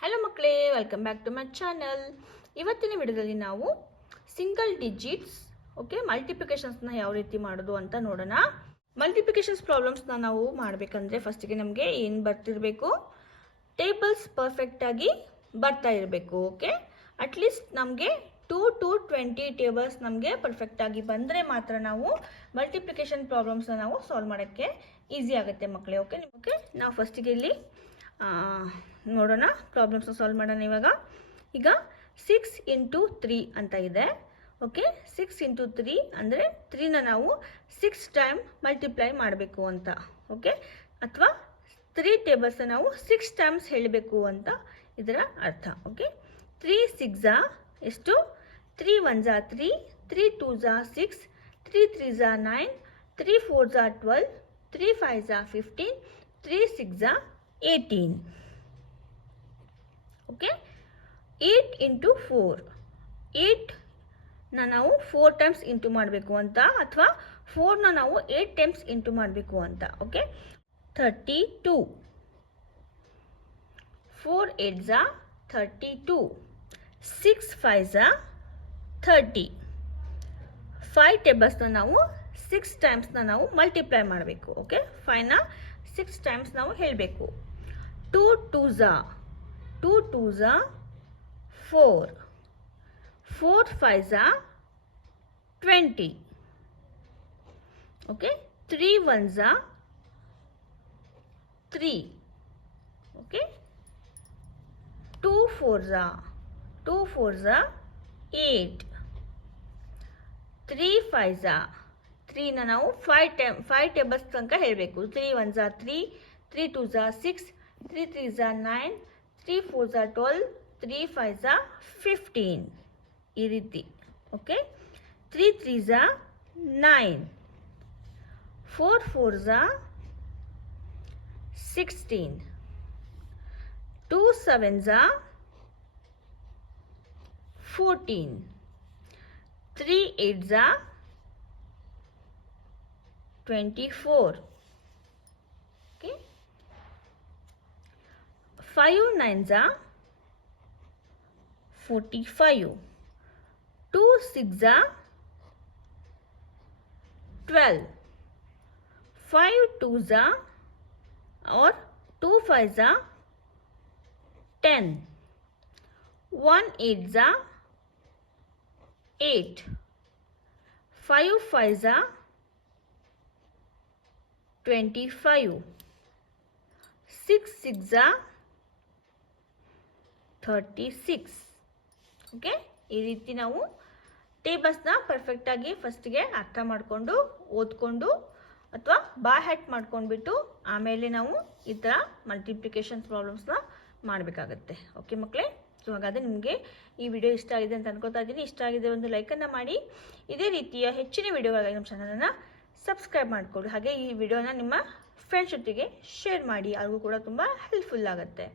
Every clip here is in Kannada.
ಹಲೋ ಮಕ್ಕಳೇ, welcome back to my channel. ಇವತ್ತಿನ ವಿಡಿಯೋದಲ್ಲಿ ನಾವು ಸಿಂಗಲ್ ಡಿಜಿಟ್ಸ್ ಮಲ್ಟಿಪ್ಲಿಕೇಶನ್ಸ್ನ ಯಾವ ರೀತಿ ಮಾಡೋದು ಅಂತ ನೋಡೋಣ. ಮಲ್ಟಿಪ್ಲಿಕೇಶನ್ಸ್ ಪ್ರಾಬ್ಲಮ್ಸ್ನ ನಾವು ಮಾಡಬೇಕಂದ್ರೆ ಫಸ್ಟಿಗೆ ನಮಗೆ ಏನು ಬರ್ತಿರಬೇಕು, ಟೇಬಲ್ಸ್ ಪರ್ಫೆಕ್ಟಾಗಿ ಬರ್ತಾ ಇರಬೇಕು. ಅಟ್ಲೀಸ್ಟ್ ನಮಗೆ 2 to 20 ಟೇಬಲ್ಸ್ ನಮಗೆ ಪರ್ಫೆಕ್ಟಾಗಿ ಬಂದರೆ ಮಾತ್ರ ನಾವು ಮಲ್ಟಿಪ್ಲಿಕೇಶನ್ ಪ್ರಾಬ್ಲಮ್ಸ್ನ ನಾವು ಸಾಲ್ವ್ ಮಾಡೋಕ್ಕೆ ಈಸಿ ಆಗುತ್ತೆ ಮಕ್ಕಳೇ. ಓಕೆ ನಾವು ಫಸ್ಟಿಗೆ ಇಲ್ಲಿ ನೋಡೋಣ, ಪ್ರಾಬ್ಲಮ್ಸ್ನ ಸಾಲ್ವ್ ಮಾಡೋಣ. ಈಗ 6 into 3 ಅಂತ ಇದೆ. 6 into 3 ಅಂದರೆ 3ನ ನಾವು 6 ಟೈಮ್ ಮಲ್ಟಿಪ್ಲೈ ಮಾಡಬೇಕು ಅಂತ. ಅಥವಾ 3 ಟೇಬಲ್ಸ್ನ ನಾವು 6 ಟೈಮ್ಸ್ ಹೇಳಬೇಕು ಅಂತ ಇದರ ಅರ್ಥ. 3 6 ಎಷ್ಟು? 3 1 3, 3 2 6, 3 3 9, 3 4 12, 3 5 15, 3 6 18. 8 into 4, 8ನ ನಾವು 4 ಟೈಮ್ಸ್ ಇಂಟು ಮಾಡಬೇಕು ಅಂತ, ಅಥವಾ 4ನ ನಾವು 8 ಟೈಮ್ಸ್ ಇಂಟು ಮಾಡಬೇಕು ಅಂತ. 32, 4 8 32, 6 5 30. 5 ಟೇಬಲ್ಸ್ನ ನಾವು 6 ಟೈಮ್ಸ್ನ ನಾವು ಮಲ್ಟಿಪ್ಲೈ ಮಾಡಬೇಕು. 5ನ 6 ಟೈಮ್ಸ್ ನಾವು ಹೇಳಬೇಕು. 2 2s 4, 4 5 20. 3 1s 3. 2 4s 8. 3 5 3ನ ನಾವು 5 ಟೇಬಲ್ಸ್ ತನಕ ಹೇಳಬೇಕು. 3 1 3, 3 2 6, 3 3 9, 3 4 12, 3 5 15. ಈ ರೀತಿ. 3 3 9, 4 4 16, 2 7 14, 3 8 24. 5 9 45, 2 6 12, 5 2s or 2 5s 10, 1 8s 8, 5 5s 25, 6 6 36. ಈ ರೀತಿ ನಾವು ಟೇಬಲ್ಸ್ನ ಪರ್ಫೆಕ್ಟಾಗಿ ಫಸ್ಟಿಗೆ ಅರ್ಥ ಮಾಡಿಕೊಂಡು ಓದ್ಕೊಂಡು ಅಥವಾ ಬಾಯ್ ಹ್ಯಾಟ್ ಮಾಡ್ಕೊಂಡ್ಬಿಟ್ಟು ಆಮೇಲೆ ನಾವು ಈ ಥರ ಮಲ್ಟಿಪ್ಲಿಕೇಶನ್ ಪ್ರಾಬ್ಲಮ್ಸ್ನ ಮಾಡಬೇಕಾಗತ್ತೆ. ಮಕ್ಕಳೇ, ಸೊ ಹಾಗಾದರೆ ನಿಮಗೆ ಈ ವಿಡಿಯೋ ಇಷ್ಟ ಆಗಿದೆ ಅಂತ ಅನ್ಕೋತಾ ಇದ್ದೀನಿ. ಇಷ್ಟ ಆಗಿದೆ ಒಂದು ಲೈಕನ್ನು ಮಾಡಿ. ಇದೇ ರೀತಿಯ ಹೆಚ್ಚಿನ ವಿಡಿಯೋಗಾಗಿ ನಮ್ಮ ಚಾನಲನ್ನು ಸಬ್ಸ್ಕ್ರೈಬ್ ಮಾಡಿಕೊಳ್ಳಿ. ಹಾಗೆ ಈ ವಿಡಿಯೋನ ನಿಮ್ಮ ಫ್ರೆಂಡ್ಸ್ ಜೊತೆಗೆ ಶೇರ್ ಮಾಡಿ, ಅವ್ರಿಗೂ ಕೂಡ ತುಂಬ ಹೆಲ್ಪ್ಫುಲ್ ಆಗುತ್ತೆ.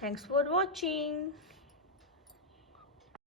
Thanks for watching.